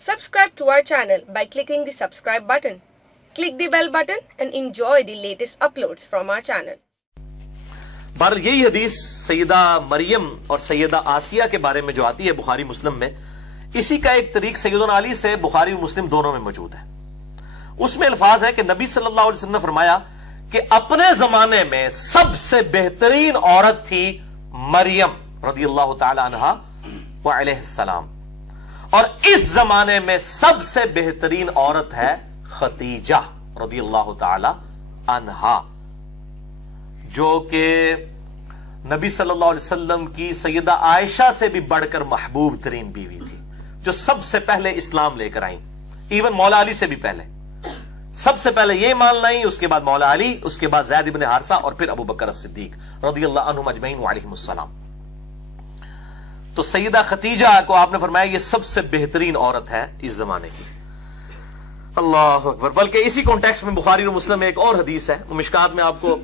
Subscribe to our channel by clicking the subscribe button. Click the bell button and enjoy the latest uploads from our channel. बहरहाल यही हदीस सैयदा मरियम और सैयदा आसिया के बारे में जो आती है बुखारी मुस्लिम में, इसी का एक तरीक सैयदना अली से बुखारी और मुस्लिम दोनों में मौजूद है। उसमें अल्फाज है कि नबी सल्लल्लाहु अलैहि वसल्लम ने फरमाया कि अपने जमाने में सबसे बेहतरीन औरत थी मरियम रदियल्लाहु ताला अन्हा व अलैहिस्सलाम, और इस जमाने में सबसे बेहतरीन औरत है खदीजा रदियल्लाहु ताला अन्हा, जो कि नबी सल्लल्लाहु अलैहि वसल्लम की सैयदा आयशा से भी बढ़कर महबूब तरीन बीवी थी, जो सबसे पहले इस्लाम लेकर आई, इवन मौला अली से भी पहले। सबसे पहले ये मान लाई, उसके बाद मौला अली, उसके बाद ज़ैद इब्न हारिसा और फिर अबू बकर सिद्दीक रदियल्लाहु अन्हुम अजमईन व अलैहिमुस्सलाम। तो सैयदा खदीजा को आपने फरमाया ये सबसे बेहतरीन औरत है इस जमाने की। अल्लाह अकबर। बल्कि इसी कॉन्टेक्स्ट में बुखारी और मुस्लिम में एक और हदीस है, मिशकात में आपको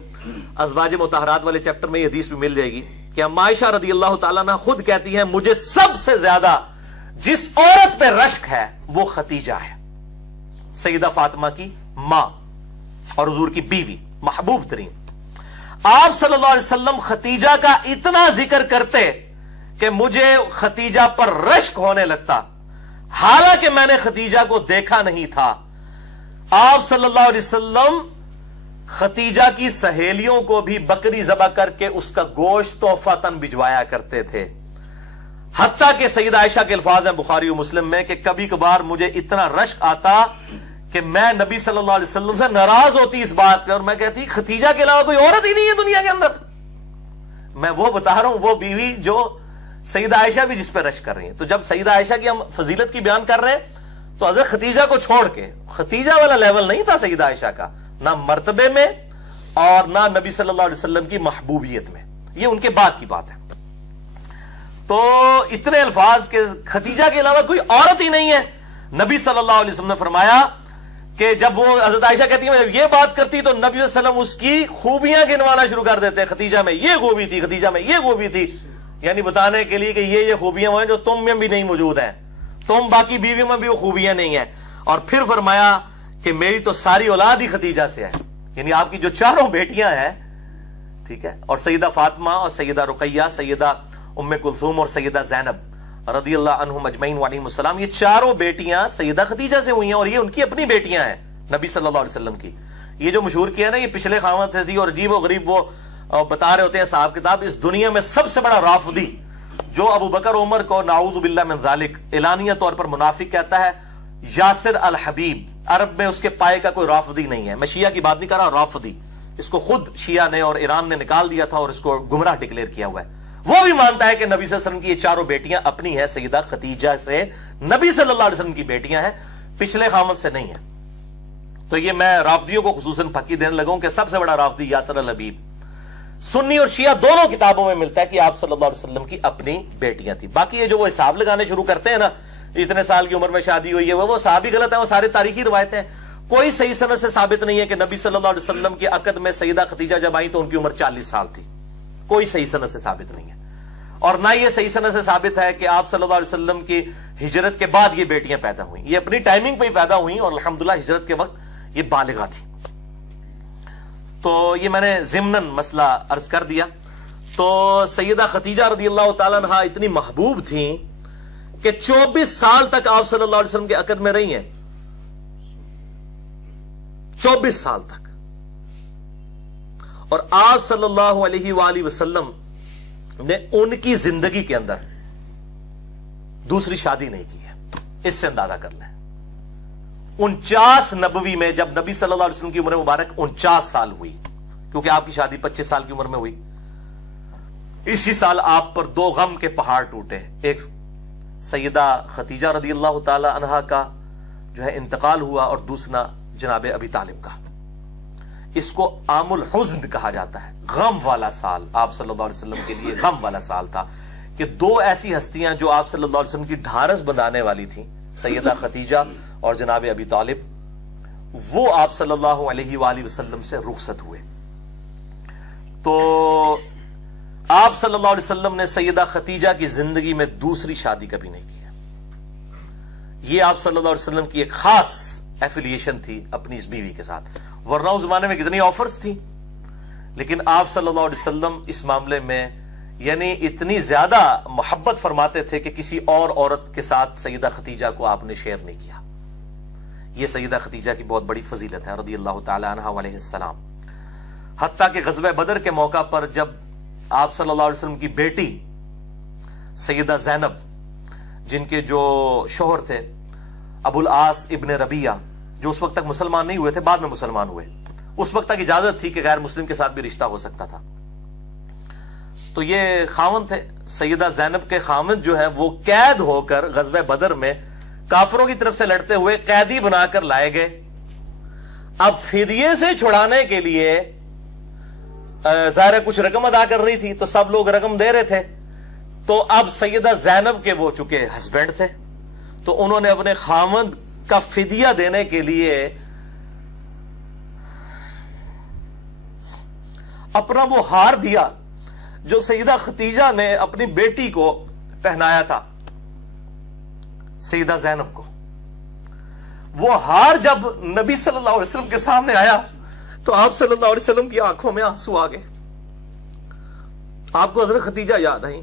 अज़वाज मुतहरात वाले चैप्टर में ये हदीस भी मिल जाएगी कि अम्मा आयशा रदियल्लाहु ताला अन्हा खुद कहती हैं, मुझे सबसे ज्यादा जिस औरत पे रश्क है वो खदीजा है, सैयदा फातिमा की मां और हुजूर की बीवी, महबूब तरीन। आप सल्लल्लाहु अलैहि वसल्लम खदीजा का इतना जिक्र करते कि मुझे खदीजा पर रश्क होने लगता, हालांकि मैंने खदीजा को देखा नहीं था। आप सल्लल्लाहु अलैहि वसल्लम खदीजा की सहेलियों को भी बकरी ज़बह करके उसका गोश्त तोहफातन भिजवाया करते थे। हत्ता कि सैयदा आयशा के अल्फाज हैं बुखारी और मुस्लिम में कि कभी कभार मुझे इतना रश्क आता कि मैं नबी सल्लल्लाहु अलैहि वसल्लम से नाराज होती इस बात पे, और मैं कहती खदीजा के अलावा कोई औरत ही नहीं है दुनिया के अंदर। मैं वो बता रहा हूं, वो बीवी जो सैयदा आयशा भी जिस पे रश्क कर रही है। तो जब सैयदा आयशा की हम फजीलत की बयान कर रहे हैं तो हज़रत खदीजा को छोड़ के, खदीजा वाला लेवल नहीं था सैयदा आयशा का, ना मर्तबे में और ना नबी सल्लल्लाहु अलैहि वसल्लम की महबूबियत में, ये उनके बाद की बात है। तो इतने अल्फाज के खदीजा के अलावा कोई औरत ही नहीं है। नबी सल्लल्लाहु अलैहि वसल्लम ने फरमाया कि जब वो हज़रत आयशा कहती है ये बात करती तो नबी सल्लल्लाहु अलैहि वसल्लम उसकी खूबियां गिनवाना शुरू कर देते, खदीजा में ये खूबी थी, खदीजा में ये खूबी थी, यानी बताने के लिए कि ये खूबियां हैं जो तुम में भी नहीं मौजूद हैं, तुम बाकी बीवियों में भी वो खूबियां नहीं है। और फिर फरमाया कि मेरी तो सारी औलाद ही खदीजा से है, यानी आपकी जो चारों बेटियां हैं, ठीक है, और सैयदा फातिमा और सैयदा रुकैया, सैयदा उम्मे कुलसूम और सैयदा ज़ैनब रदियल्लाहु अन्हुम अजमईन व अलैहिमुस्सलाम, ये चारों बेटियां सैयदा खदीजा से हुई हैं, और ये उनकी अपनी बेटियां हैं नबी सल्लल्लाहु अलैहि वसल्लम की। ये जो मशहूर किया ना, ये पिछले खामत थी और अजीब और गरीब, वो बता रहे होते हैं साहब किताब, इस दुनिया में सबसे बड़ा राफदी जो अबू बकर उमर को नाऊज़ु बिल्लाह मिन ज़ालिक एलानिया तौर पर मुनाफिक कहता है, यासिर अल हबीब, अरब में उसके पाए का कोई राफदी नहीं है। मैं शिया की बात नहीं कर रहा, राफदी, इसको खुद शिया ने और ईरान ने निकाल दिया था और इसको गुमराह डिक्लेयर किया हुआ है। वो भी मानता है कि नबी सल्लल्लाहु अलैहि वसल्लम की ये चारों बेटियां अपनी है, सैयदा खदीजा से नबी सल्लल्लाहु अलैहि वसल्लम की बेटियां हैं, पिछले खामत से नहीं है। तो ये मैं राफदियों को खुसूसन फकी देने लगा हूं कि सबसे बड़ा राफदी यासिर अल हबीब, सुन्नी और शिया दोनों किताबों में मिलता है कि आप सल्लल्लाहु अलैहि वसल्लम की अपनी बेटियां थी। बाकी ये जो वो हिसाब लगाने शुरू करते हैं ना, इतने साल की उम्र में शादी हुई है, वो साहब ही गलत है, वो सारे तारीखी रिवायतें हैं। कोई सही सनद से साबित नहीं है कि नबी सल्लल्लाहु अलैहि वसल्लम के अकद में सैयदा खदीजा जब आई तो उनकी उम्र 40 साल थी, कोई सही सनद से साबित नहीं है। और ना ये सही सनद से साबित है कि आप सल्लल्लाहु अलैहि वसल्लम की हिजरत के बाद ये बेटियां पैदा हुई, ये अपनी टाइमिंग पे ही पैदा हुई और अल्हम्दुलिल्लाह हिजरत के वक्त ये बालिगा थी। तो ये मैंने ज़िम्नन मसला अर्ज कर दिया। तो सैयदा खदीजा रदियल्लाहु ताला अन्हा इतनी महबूब थी कि 24 साल तक आप सल्लल्लाहु अलैहि वसल्लम के अकद में रही हैं, 24 साल तक। और आप सल्लल्लाहु अलैहि वसल्लम ने उनकी जिंदगी के अंदर दूसरी शादी नहीं की है, इससे अंदाजा कर लें। 49 नबवी में जब नबी सल्लल्लाहु अलैहि वसल्लम की उम्र मुबारक 49 साल हुई, क्योंकि आपकी शादी 25 साल की उम्र में हुई, इसी साल आप पर दो गम के पहाड़ टूटे। एक सैयदा खदीजा रदियल्लाहु ताला अन्हा का जो है इंतकाल हुआ, और दूसरा जनाब अबी तालिब का। इसको आमुल हुज़्न कहा जाता है, गम वाला साल। आप सल्लल्लाहु अलैहि वसल्लम के लिए गम वाला साल था कि दो ऐसी हस्तियां जो आप सल्लल्लाहु अलैहि वसल्लम की ढारस बंधाने वाली थी, सैयदा खदीजा और जनाब अबी तालिब, वो आप सल्लल्लाहु अलैहि वसल्लम से रुखसत हुए। तो आप सल्लल्लाहु अलैहि वसल्लम ने सैयदा खदीजा की जिंदगी में दूसरी शादी कभी नहीं की है। یہ آپ صلی اللہ علیہ وسلم کی ایک خاص ایفیلیشن تھی اپنی اس بیوی کے ساتھ، ورنہ اس زمانے میں کتنی آفرز تھی، لیکن آپ صلی اللہ علیہ وسلم اس معاملے میں یعنی اتنی زیادہ محبت فرماتے تھے کہ کسی اور عورت کے ساتھ سیدہ خدیجہ کو آپ نے شیئر نہیں کیا. یہ سیدہ خدیجہ کی بہت بڑی فضیلت ہے رضی اللہ تعالی عنہ علیہ السلام. حتیٰ کہ غزوہ بدر کے موقع پر جب آپ صلی اللہ علیہ وسلم کی بیٹی سیدہ زینب، جن کے جو شوہر تھے ابو العاص ابن ربیعہ، جو اس وقت تک مسلمان نہیں ہوئے تھے، بعد میں مسلمان ہوئے، اس وقت تک اجازت تھی کہ غیر مسلم کے ساتھ بھی رشتہ ہو سکتا تھا. تو یہ خاوند تھے، سیدہ زینب کے خاوند جو ہے وہ قید ہو کر غزوہ بدر میں کافروں کی طرف سے لڑتے ہوئے قیدی بنا کر لائے گئے. اب فدیے سے چھڑانے کے لیے ظاہر کچھ رقم ادا کر رہی تھی تو سب لوگ رقم دے رہے تھے. تو اب سیدہ زینب کے وہ چکے ہسبینڈ تھے، تو انہوں نے اپنے خاوند کا فدیہ دینے کے لیے اپنا وہ ہار دیا جو سیدہ خدیجہ نے اپنی بیٹی کو پہنایا تھا، سیدہ زینب کو. وہ ہار جب نبی صلی اللہ علیہ وسلم کے سامنے آیا تو آپ صلی اللہ علیہ وسلم کی آنکھوں میں آنسو آ گئے. آپ کو حضرت خدیجہ یاد آئی.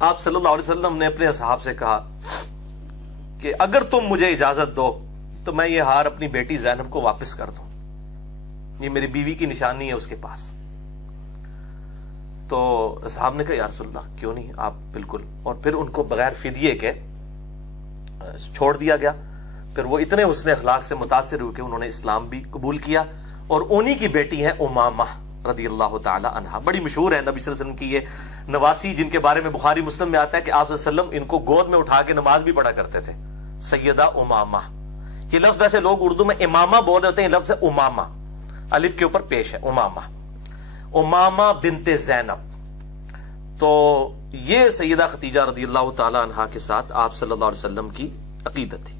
آپ صلی اللہ علیہ وسلم نے اپنے اصحاب سے کہا کہ اگر تم مجھے اجازت دو تو میں یہ ہار اپنی بیٹی زینب کو واپس کر دوں، یہ میری بیوی کی نشانی ہے اس کے پاس. تو صاحب نے کہا یا رسول اللہ کیوں نہیں، آپ بالکل. اور پھر ان کو بغیر فدیے کے چھوڑ دیا گیا. پھر وہ اتنے حسن اخلاق سے متاثر ہوئے کہ انہوں نے اسلام بھی قبول کیا، اور انہی کی بیٹی ہیں امامہ رضی اللہ تعالی عنہا. بڑی مشہور ہے نبی صلی اللہ علیہ وسلم کی یہ نواسی، جن کے بارے میں بخاری مسلم میں آتا ہے کہ آپ صلی اللہ علیہ وسلم ان کو گود میں اٹھا کے نماز بھی پڑھا کرتے تھے. سیدہ امامہ، یہ لفظ ویسے لوگ اردو میں امامہ بول رہے ہوتے ہیں، یہ لفظ ہے امامہ، الف کے اوپر پیش ہے امامہ، امامہ بنت زینب. تو یہ سیدہ خدیجہ رضی اللہ تعالی عنہا کے ساتھ آپ صلی اللہ علیہ وسلم کی عقیدت تھی.